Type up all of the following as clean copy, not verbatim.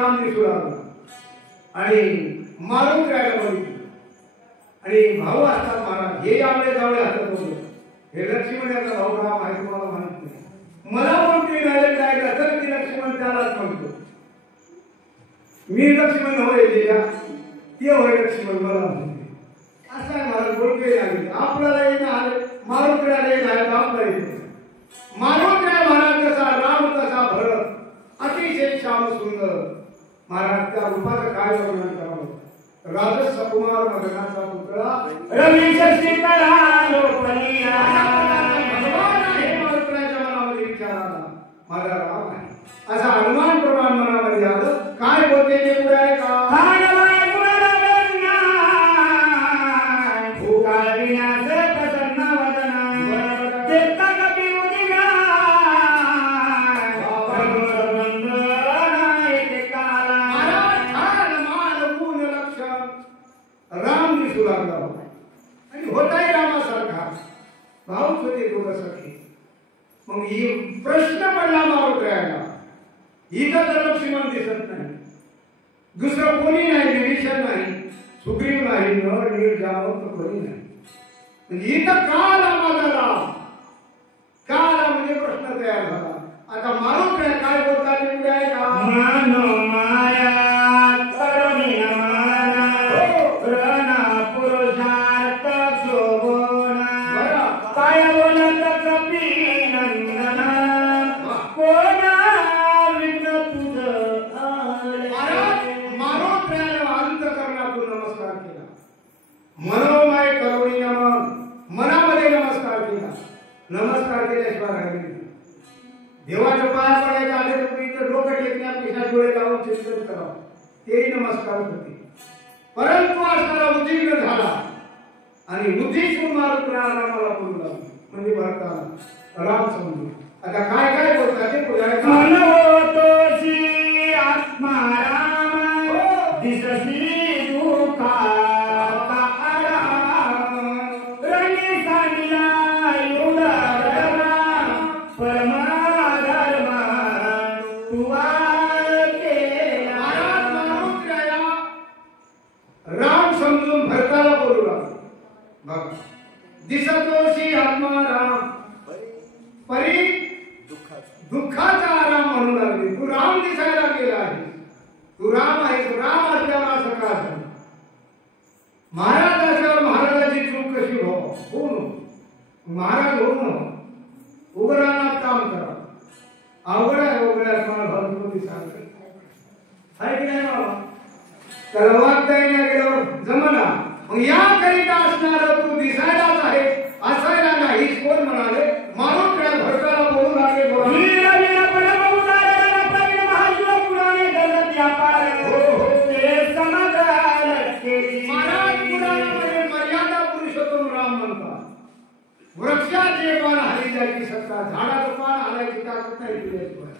राम दिसू लागला आणि मारून करायला बघितलं आणि भाऊ असतात महाराज हे आपले जावळे हातात होते हे लक्ष्मण याचा भाऊ राम आहे तुम्हाला माहित नाही मला म्हणते नाही काय तर की लक्ष्मण त्यालाच म्हणतो मी लक्ष्मण होय ते होय लक्ष्मण मला म्हणते असं आहे महाराज बोलते लागले आपल्याला येणं आले मारून करायला येणं आपला येतो मारून काय महाराज कसा राम कसा भरत अतिशय श्याम सुंदर महाराज त्या रूपाचं काय वर्णन करावं राजस कुमार मदनाचा पुतळा रवी सीतारा लोकनिया भगवान आहे मारुतीच्या मनामध्ये विचार आला माझा राम आहे असा हनुमान प्रमाण मनामध्ये आलं काय बोलते ते पुढे आहे का मग ही प्रश्न पडला मारुतीला इथं तर लक्ष्मण दिसत नाही दुसरं कोणी नाही विभीषण नाही सुग्रीव नाही नर नीर जावं तर कोणी नाही म्हणजे इथं का माझा राम का म्हणजे प्रश्न तयार झाला आता मारुतीला काय बोलतात ते पुढे आहे का मानो माया करुणी माना प्रणा पुरुषार्थ शोभना काय बोलत कपी मनोमय करुणी नमन मनामध्ये नमस्कार केला नमस्कार केल्याशिवाय राहिली देवाच्या पाया पडायच्या आधी तुम्ही इथं डोकं टेकण्यापेक्षा डोळे लावून चिंतन करावं तेही नमस्कार होते परंतु असणारा उद्विग्न झाला आणि बुद्धीतून मारुतीला रामाला बोलू लागला म्हणजे भरताना राम समजू आता काय काय बोलतात ते पुढे मनोतोषी आत्मा राम दिससी दुःखा दिसतोशी आत्मा राम परी दुःखाचा आराम म्हणू लागले तू राम दिसायला गेला आहे तू राम आहे तू राम असल्यावर असं का झालं महाराज असल्यावर महाराजाची चूक कशी होऊ महाराज होऊ उघडानात काम करा अवघड आहे उघड्यात मला भरपूर सांगते आहे की नाही बाबा त्याला वागता येण्या गेल्यावर जमना मग याकरिता असणारा तू दिसायलाच आहे असायला नाहीच कोण म्हणाले मारुतीला भरताला बोलू लागले मर्यादा पुरुषोत्तम राम म्हणतात वृक्षाचे पान हली जायची सत्ता झाडाचं पान हलायची ताकद नाही तुझ्याशिवाय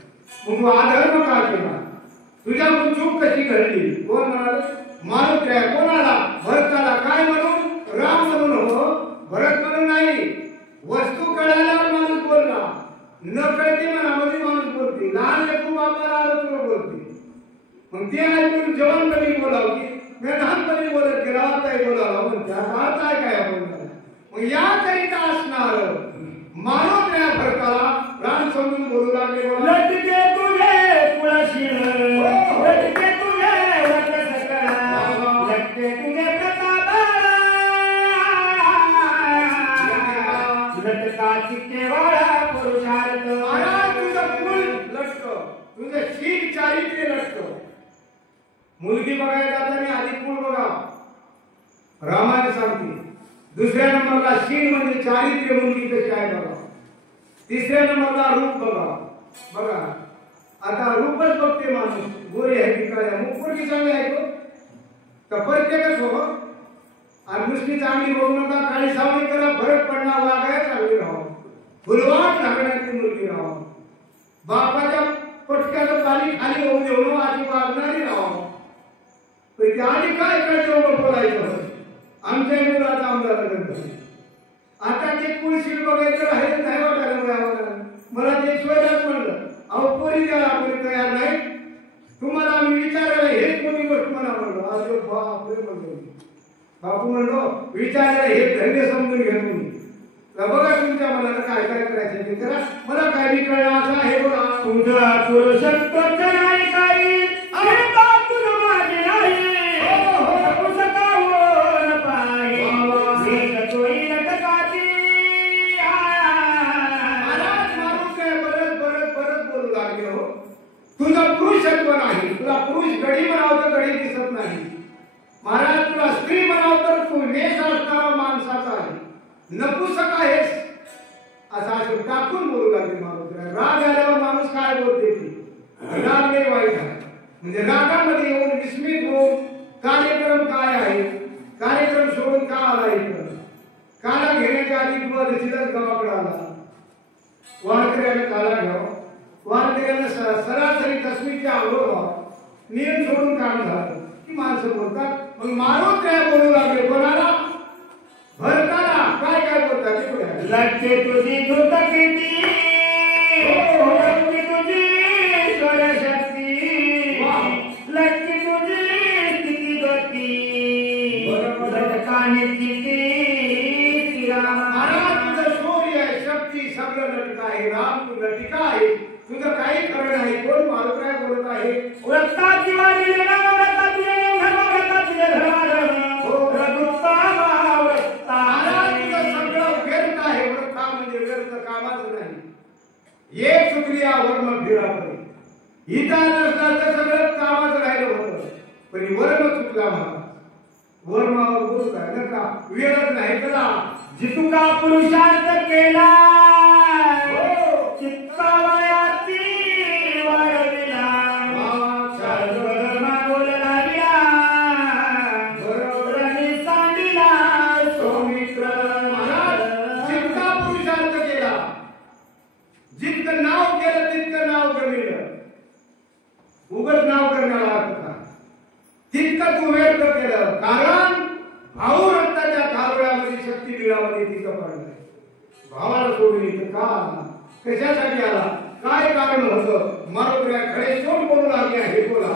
मग तू अधर्म का केला तुझ्याकडून चूक कशी घडली कोण म्हणाले मारुतीला कोणाला भरताला काय म्हणून राम म्हणून हो भरत म्हणून नाही वस्तू कळाल्यावर माणूस बोलला न कळते मनामध्ये माणूस बोलते लहान लेकरू बापाला आलं तुला बोलते मग ते ऐकून जवानपणी बोलावं की मी लहानपणी बोलत गेला काय बोलावं म्हणते आता काय आपण मग याकरिता असणार मारुतीला भरताला राम समजून बोलू लागले लटके तुझे कुळाशी लटके तुझे लटके तुझे लटकाची केवळा पुरुषार्थ महाराज तुझं फुल लटक तुझं शील चारित्र्य लटक मुलगी बघायला जाताना आधी फुल बघा रामाने सांगते दुसऱ्या नंबरला शील म्हणजे चारित्र्य मुलगी कशी आहे बघा तिसऱ्या नंबरला रूप बघा बघा आता रूपच बघते माणूस गोरी आहे की काय मग पोरगी चांगली आहे तर प्रत्येकच हो आणि नुसती चांगली बघू नका काही सावली करा फरक पडणार वागाय चांगली राहावं फुलवाट लागण्याची मुलगी राहावं बापाच्या पटक्याचं पाणी खाली होऊ देऊ अशी वागणारी राहावं पण आधी काय कळतं बोलायचं आमच्या मुलाचा आमदार आता ते कुळशील बघायचं राहिलं काय वाटायला मला ते सोयलाच म्हणलं अहो पोरी द्या कोणी तयार नाही तुम्हाला आम्ही विचार बापरे म्हणलो. बापू म्हणलो विचारलं हे धैर्य समजून घ्या तुम्ही. बघा तुमच्या मनाला काय काय करायचं ते करा. मला काही कळलं असं हे बोला. तुझा पुरुषत्व नाही काही तुझं माझे नाही तुझा पुरुषत्व नाही. तुला पुरुष गडी म्हणावं तर गडी दिसत नाही. महाराज तुला स्त्री म्हणावं तर तू वेश असणारा माणसाचा आहे. नपुसक आहेस असं टाकून बोलू लागले माणूस. राग आल्यावर माणूस काय बोलते ती राग लय वाईट आहे. म्हणजे रागामध्ये येऊन विस्मित होऊन कार्यक्रम काय आहे कार्यक्रम सोडून का आला इकडं. काला घेण्याच्या आधी तुला दिसलंच गावाकडे आला. वारकऱ्याने काला घ्यावा. वारकऱ्याने सरासरी तस्वीरचे आंघोळ नियम सोडून काम झालं की माणसं बोलतात. मग मारून काय बोलू लागले कोणाला भरताना काय काय बोलतात ते पुढे. लक्ष्य तुझी धुत किती तुझी स्वरशक्ती लक्ष्य तुझी स्थिती गती लटकाने स्थिती महाराज तुझं शौर्य शक्ती सगळं लटका आहे. राम तू लटिका आहे. तुझं काही खरं नाही. कोण मारुतराय बोलत आहे. रक्ता दिवाळी एक चुकली वर्म फिरापणे हिता नसणार तर सगळं कामाचं राहिलं होतं. पण वर्म चुकला मला. वर्मावर बोलू काय नका वेळच नाही त्याला. जितुका पुरुषार्थ केला चित्तावयाची वाढविला सर्वधर्मा बोलला बरोबरने सांगिला सौमित्र. महाराज जितका पुरुषार्थ केला जितकं नाव केलं तितकं नाव गमिलं. उगाच नाव करण्याला होता तितकं तू व्यर्थ केलं. कारण भाऊ रक्ताच्या थारोळ्यामध्ये शक्ती बिळामध्ये तिथं पडलाय. भावाला सोडून इथं का आला कशासाठी आला काय कारण होतं. मारुतराय खडे कोण बोलू लागले हे बोला.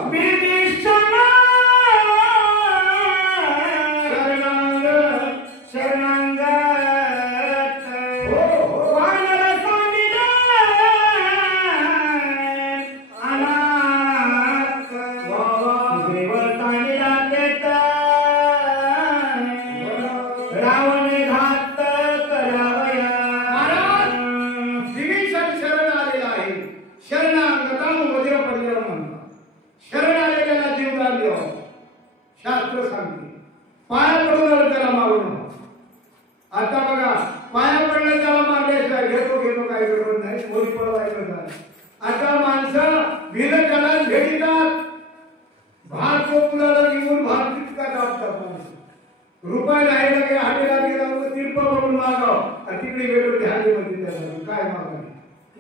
शास्त्र सांगते पाया पडून त्याला मारू नका. आता बघा पाया पडलं त्याला मारल्याशिवाय घेतो काय गरज नाही. कोणी पळवायचं नाही. आता माणसं भिल त्याला भेटीतात. भात कोपल्याला घेऊन भात तितका दाबतात माणसं. रुपये नाही लगे हाडीला गेला तिरपा म्हणून मागाव आणि तिकडे भेटून ध्यानीमध्ये त्याला काय मागा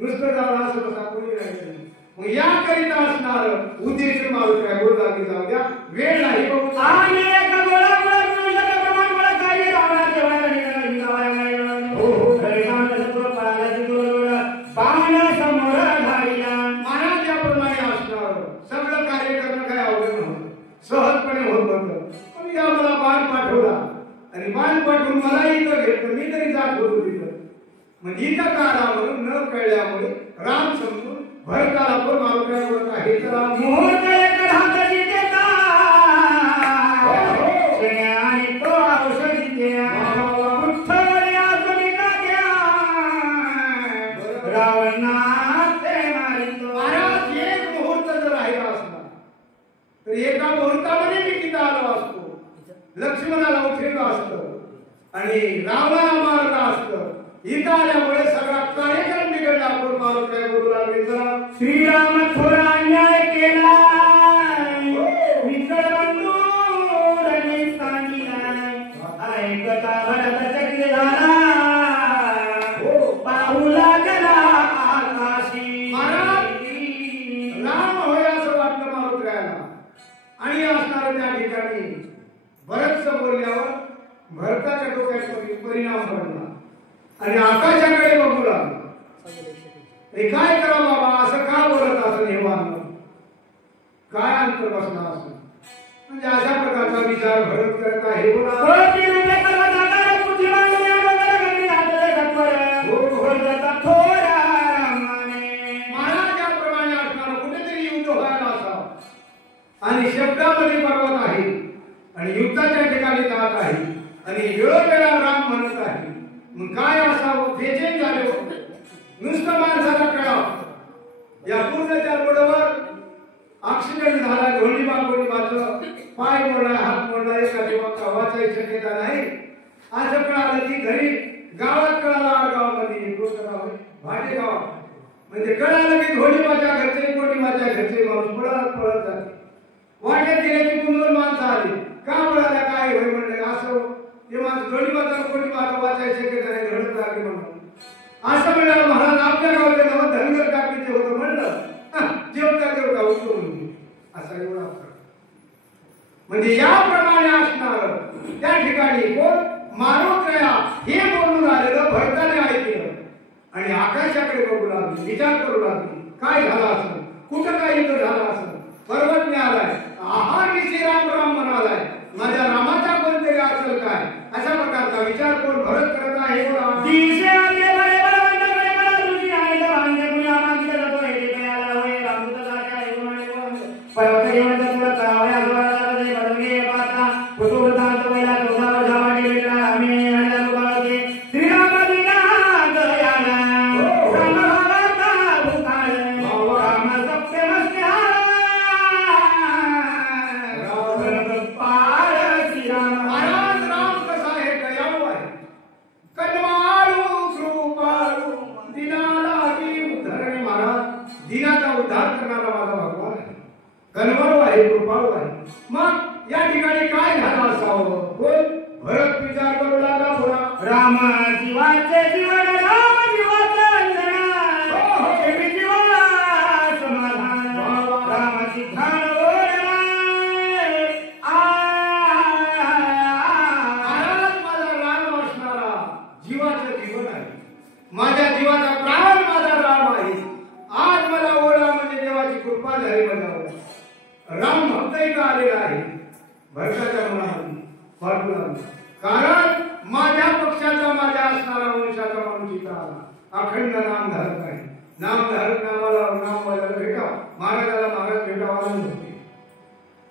नुसतं जाऊन असं बसा कोणी नाही. मग याकरिता असणार उद्देश मारुतराय बोलू लागले. जाऊ द्या वेळ नाही. महाराज याप्रमाणे असणार सगळं कार्य करणं काय अवघड नव्हतं. सहजपणे होत होतं. पण या मला बाण पाठवला आणि बाण पाठवून मला इथं घेतलं. मी तरी जात होतो तिथं. म्हणजे इथं का आला म्हणून न कळल्यामुळे राम समजून भरताला पण मारुतराय बोलत आहे. चला मुहूर्त एक हाताची देता आणि तो औषधी द्या उठ्ठवली आजूनी टाक्या रावणात ते मारितो. महाराज एक मुहूर्त जर राहिला असला तर एका मुहूर्तामध्ये मी तिथं आलो असतो. लक्ष्मणाला उठवलं असतं आणि रावणाला मारलं असतं. इथं आल्यामुळे सगळा कार्यक्रम बिघडला. आपण मारुतराय बोलू लागले. चला श्रीराम थोडा अन्याय केला मित्र बंधूंनी सांगितला ऐकता भरत चकित झाला पाहू लागला आकाशी. राम होय असं वाटलं मारुतरायाला. आणि असणार त्या ठिकाणी भरत बोलल्यावर भरताच्या डोक्यात परिणाम पडला आणि आकाशाकडे बघू लागला. काय करा बाबा असं का बोलत असं हे मानलं काय अंतर बसला असं. म्हणजे अशा प्रकारचा विचार भरत करत आहे बोला. महाराजाप्रमाणे असणारा कुठेतरी युद्ध व्हायला असावं आणि शब्दामध्ये पर्वत आहे आणि युद्धाच्या ठिकाणी जात आहे आणि वेळोवेळा राम म्हणत आहे. मग काय असावं बेचैन झाले होते. नुसतं माणसाला कळावं या पूर्णच्या रोडवर ऍक्सिडेंट झाला. गोळीबार पाय मोडला, हात मोडला, एका जीवाचा वाचायची शक्यता नाही. असं कळालं की घरी गावात कळाला. गावामध्ये भाटे गाव म्हणजे कळालं की घोडीबाच्या घरचे कोणीबाच्या घरचे माणूस पळत जाते. वाटेत गेल्याची 2 माणसं आली. का पळाला काय होय म्हणलं. असं ते माणूस घोडीबाचा कोणीबाचा वाचायची शक्यता नाही. घडत लागले म्हणून असं म्हणलं. महाराज आपल्या गावाचे नाव धनगर टाकीचे होतं म्हणलं. जेवता उठतो म्हणजे असा एवढा म्हणजे याप्रमाणे असणार त्या ठिकाणी कोण मानवत्रया हे बोलून आलेलं भरताने ऐकलं आणि आकाशाकडे बघू लागली. विचार करू लागली काय झालं असं, कुठं काय युद्ध झालं असं. पर्वत मिळालाय, आहार विषयी राम राम म्हणालाय, माझ्या रामाचा कोणतरी असेल काय. अशा प्रकारचा विचार कोण भरत करत आहे. मग या ठिकाणी काय झालं असावं. कोण भरत विचार करू लागला. बोला राम जीवाचे जीवन राम जीवाचा समाधान रामाची ध्यान माझा राम असणारा जीवाचं जीवन आहे. माझ्या जीवाचा प्राण माझा राम आहे. आज मला ओळा म्हणजे देवाची कृपा झाली माझ्यावर. राम भक्त आलेला आहे भरताच्या मनामध्ये वाटू लागला. कारण माझ्या पक्षाचा माझ्या असणारा वंशाचा माणूस इथं आला. अखंड नाम धारक आहे. नाम धारक नामवाल्याला भेटावं. महाराजाला महाराज भेटावा आनंद होते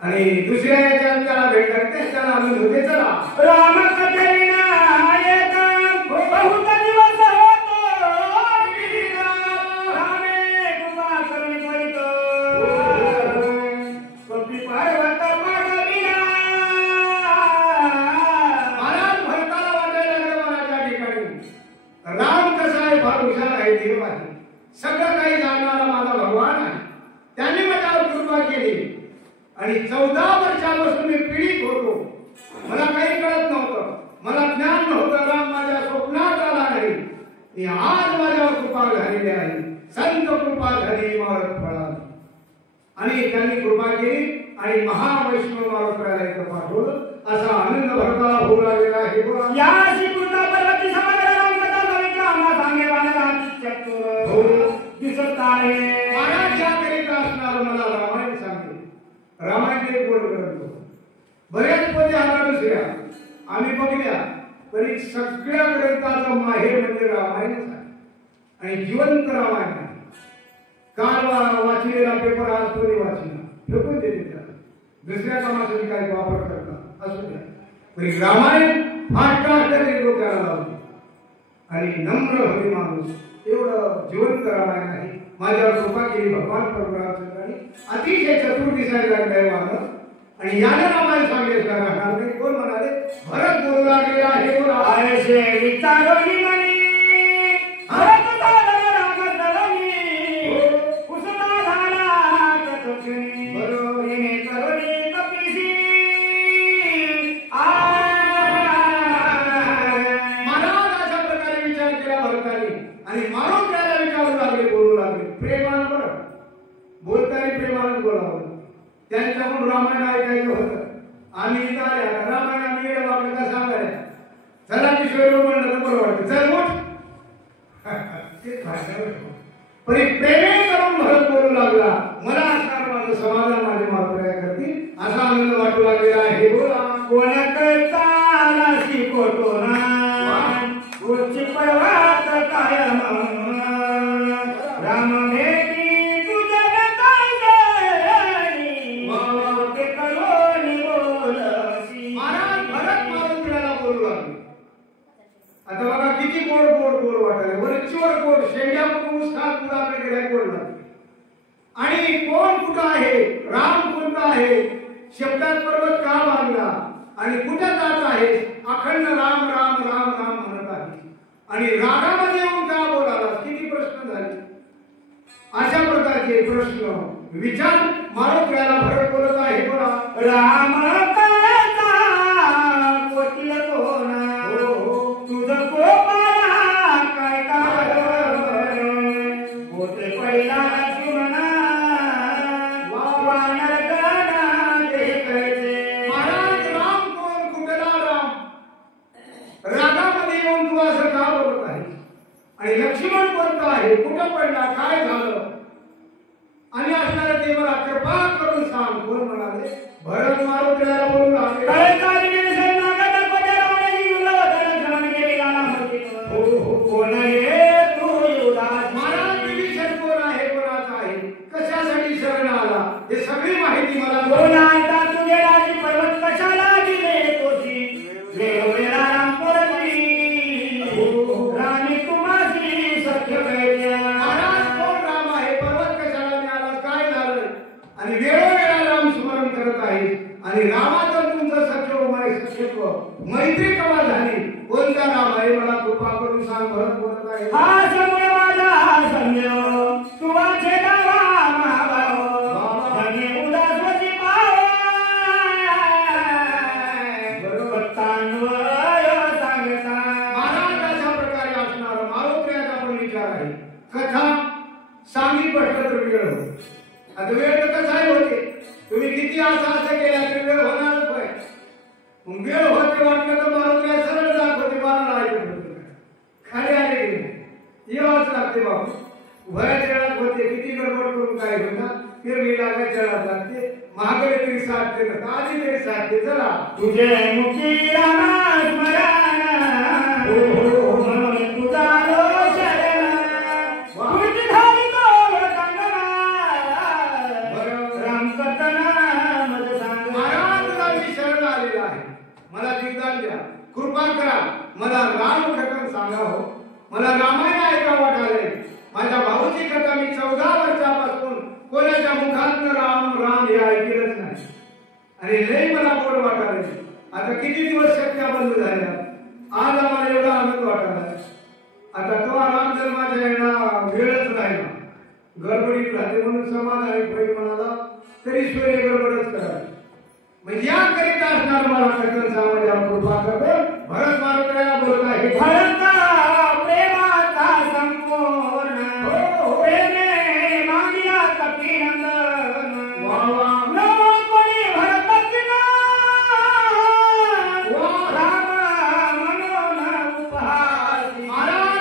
आणि दुसऱ्या याच्या त्याला भेटला त्याला आनंद होते. चला राम कथेना येता बहुत दिवस होतो रामे कृपा करुणी करीतो कपी पर्वत पाडविला. महाराज भरताला वाटायला लागलं मनाच्या ठिकाणी राम कसा आहे, फार हुशार आहे, देव आहे, सगळं काही जाणणारा माझा भगवान आहे. त्याने माझ्यावर कृपा केली आणि 14 वर्षापासून मी पीडित होतो. मला काही कळत नव्हतं, मला ज्ञान नव्हतं. राम माझ्या स्वप्नात आला नाही. आज माझ्यावर कृपा झालेली आहे. संत कृपा झाली मारत फळाली आणि त्यांनी कृपा केली आणि महावैष्णव मारुतीला इथं पाठवलं. असा आनंद भरताला होऊ लागलेला आहे. या श्रीकृष्ण पर्वती समग्र रामकथा कविता आम्हा सांगेवाला चतुर दिसत आहे. महाराजाकरिता असणारं मला रामायण सांगते. रामायण एक गोड ग्रंथ. बऱ्याच पदे आता दुसऱ्या आम्ही बघल्या तरी सगळ्या ग्रंथाचं माहेर म्हणजे रामायणच आहे आणि जिवंत रामायण आहे. काल वाचलेला पेपर आज कोणी वाचला फेकून देते त्याला. दुसऱ्या कामासाठी काही वापर करतात असं नाही. रामायण फाटका तरी डोक्याला लावते आणि नम्र होते माणूस. एवढं जिवंत रामायण आहे. माझ्यावर कृपा केली भगवान परमेश्वराने. अतिशय चतुर दिसायला लागलाय माझं आणि याने रामायण सांगितलं राहणार नाही. कोण म्हणाले भरत बोलू लागलेला आहे. बोला आयशे विचारोनी मनी भरत झाला रागदलनी कुसुमा झाला चतुर्णी बरोबरीने करुणी कपिसी. महाराज अशा प्रकारे विचार केला भरताने आणि मारून त्याला विचारू लागले, बोलू लागले प्रेमानं. बरं बोलताना प्रेमानं बोलावं. त्यांच्याकडून रामायण ऐकायचं होतं. आम्ही इथं आल्या रामायण आम्ही येणं आपल्याला सांगायला चला किशोर म्हणलं तर बरं वाटतं. चल उठ परी प्रेमे करून भरत बोलू लागला. मला असणार माझं समाधान माझे मात्र करतील असा आनंद वाटू लागला. कोण करता नाशी कोटोना उच्च पर्वत कायम राम भेटी तुझ्या गताई ते कलोनी बोलसी. महाराज भरत मारून फिरायला बोलू लागले. आता बघा किती गोड गोड गोड वाटायला वरचीवर गोड शेंड्या पुरुष हा पुराकडे गेला गोड लागले. आणि कोण कुठं आहे राम कोणता आहे शब्दात पर्वत का बांधला आणि कुठं जात आहे अखंड राम राम राम राम म्हणत आहे आणि रागामध्ये येऊन का बोलाला किती प्रश्न झाले. अशा प्रकारचे प्रश्न विचार मारून घ्यायला भरत बोलत आहे. बघा राम करता कोटील कोणा तुझं कोपाला काय कारण होते पहिला लक्ष्मणा वानर गणा देखते. महाराज राम कोण कुठला राम रागामध्ये येऊन तू असं का बोलत आहे आणि लक्ष्मण कोणता आहे कुठं पडला काय झालं आणि असणारे ते मला कृपा करून सांग. कोण म्हणाले भरत मारून त्याला बोलू लागले. कोण हे तू युवराज महाराज विभीषण कोण आहे कोणाचा आहे कशासाठी शरण आला हे सगळी माहिती मला कोण आता तुझे राजी पर्वत कशाला दिले तोची वेळोवेळा राम परती राणी तुम्हाशी सख्य कैल्या. महाराज कोण राम आहे पर्वत कशाला मिळाला काय झालं आणि वेळोवेळा राम स्मरण करत आहे आणि रामाचं तुमचं सख्यत्व मैत्री कवा झाली कोणता राम आहे मला कृपा करून सांग. भरत बोलत आहे. हा समोर माझा संयोग तुझे गावा महाभाव धने उदासवती पाव तांडवय सांगता. महाराज अशा प्रकारे असणार मारोक्याचा पण विचार आहे. कथा सांगी पटलं तर वेळ हो. आता वेळ तर कसाही होते तुम्ही किती असं केल्या तरी वेळ होणारच आहे. मग वेळ होते वाटलं तर मारोक्या सरळ दाखवते मला ऐकत होते खाली आले की यावंच लागते बाबू वयाच्या वेळात होते किती गडबड करून काय होता ते मी लागायच्या वेळात लागते महागडे तरी साधते आधी तरी साधते. चला तुझे मुखी रामा स्मरण म्हणून तुझा लो शरण तुझी धारी तो कंगना राम कथना मज सांग. महाराज तुला मी शरण आलेला आहे मला जीवदान द्या कृपा करा मला राम कथन सांगा हो. मला रामायण ऐका वाटायलंय. माझ्या भाऊची कथा मी 14 वर्षापासून कोणाच्या मुखातनं राम राम हे ऐकलंच नाही आणि लई मला गोड वाटायलंय. आता किती दिवस शक्य बंद झाल्या आज आम्हाला एवढा आनंद वाटायला. आता तो राम जन्माच्या येणा वेळच राहिला गडबडीत राहते म्हणून समाधानी पहिले म्हणाला तरी सोयी गडबडच करावी म्हणजे या करीता असणार मला कथन सांगायला कृपा करतो. भरत मारुतीला बोलत आहे. भरता प्रेमाचा संपूर्ण प्रेमे मागिला कपिनंदन नमो कोणी भरताची राम म्हणून उपहासी. महाराज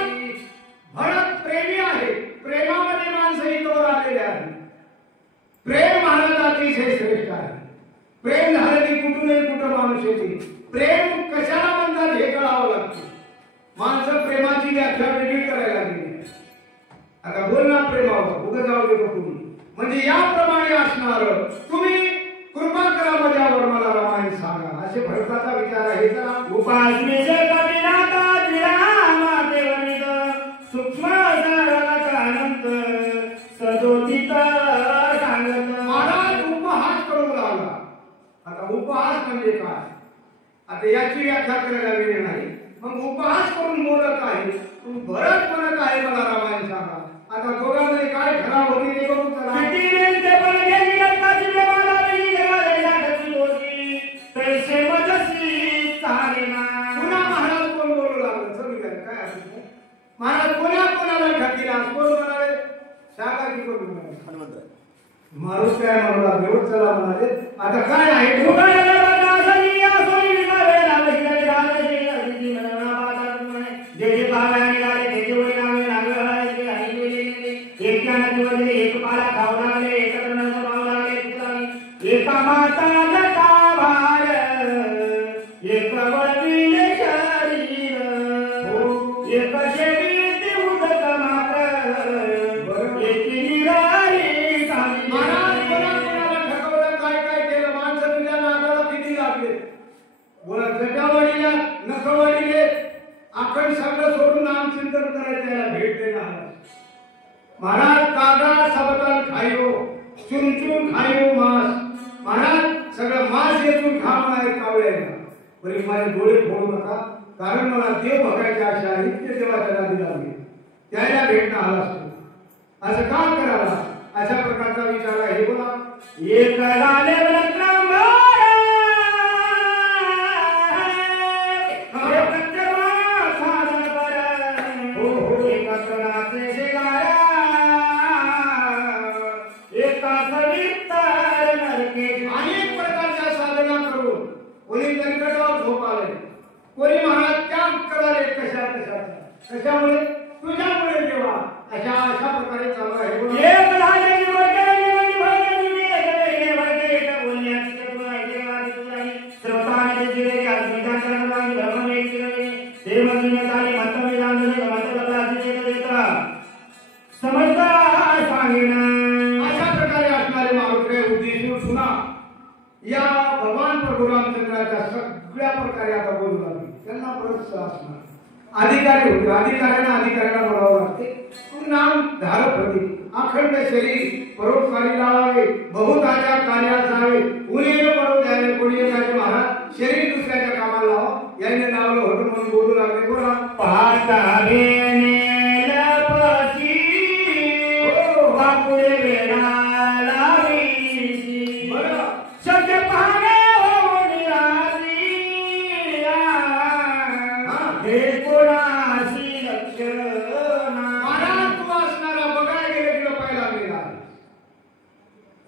भरत प्रेमी आहे प्रेमामध्ये माणसंही तोर आलेले आहे. प्रेम महाराज अतिशय श्रेष्ठ आहे. प्रेम झालं की कुठूनही कुठं माणूस येते. प्रेम कशाला म्हणतात हे कळावं लागतं. माणसं प्रेमाची व्याख्या वेगळी करायला लागली. आता बोल ना प्रेमावर उगा जाऊ दे तुम्ही म्हणजे याप्रमाणे असणार तुम्ही कृपा करा माझ्यावर मला रामायण सांगा असे भरताचा विचार आहे. चला उपासनेच कपिनाथा श्रीराम देवनित सूक्ष्म सारकाचा अनंत सदोदित सांगत. महाराज उपहास करू लागला. आता उपहास म्हणजे काय आता याची व्याख्या करायला वेळ नाही. मग उपहास करून बोलत आहे तू भरत म्हणत आहे मला रामायण सांगा. आता दोघांमध्ये काय ठराव होती ते बघू चला. किती वेळचे पण गेली रत्नाची देवाला वेळी देवाला लाटाची होती तैसे मजसी चालेना. पुन्हा महाराज कोण बोलू लागलं समजलं काय असं महाराज कोणाला ढकला कोण म्हणाले सांगा की कोण म्हणाले माणूस काय म्हणू लागले चला म्हणाले. आता काय आहे एक पाला खाऊ लागले एकत्र नंतर पाहू लागले एका माता भार महाराज कागा सबतल खायो चुन चुन खायो मांस महाराज सगळं मांस येथून खाम आहे कावळ्याला बरी माझे डोळे फोडू नका कारण मला देव बघायची आशा आहे इतके देवाच्या नादी लागली त्याला भेटणं आला असतो असं का करावा अशा प्रकारचा विचार आहे हे बोला एक झाले अनेक प्रकारच्या साधना करून कोणी दंडकावर झोप आले कोणी महाराज त्याग कराले कशामुळे तुझ्यामुळे देवा अशा प्रकारे चालू आहे बोला. एक झाले अशा प्रकारे असणारे मारुती उद्देशून सुना या भगवान प्रभू रामचंद्राच्या सगळ्या प्रकारे आता बोलू लागले त्यांना परत असणार अधिकारी होते अधिकाऱ्यांना बोलावं लागते नाम धारक होते अखंड शरीर परोपकारी लावावे बहुताच्या कार्यात जावे उन्हेने पडू द्यावे कोणी एकाचे महाराज शरीर दुसऱ्याच्या कामाला लावा याने लावलं होतं म्हणून बोलू लागले बोला पाहता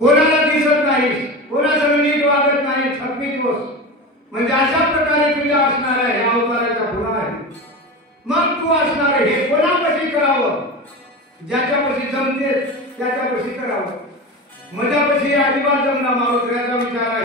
कोणाला दिसत नाही कोणाचं नीट वागत नाही थकवीत बस म्हणजे अशा प्रकारे तुझ्या असणाऱ्या ह्या अवताराच्या गुण आहे मग तू असणार हे कोणापाशी करावं ज्याच्यापाशी जमते त्याच्यापाशी करावं माझ्यापाशी अजिबात जमला मारुतीचा विचार आहे.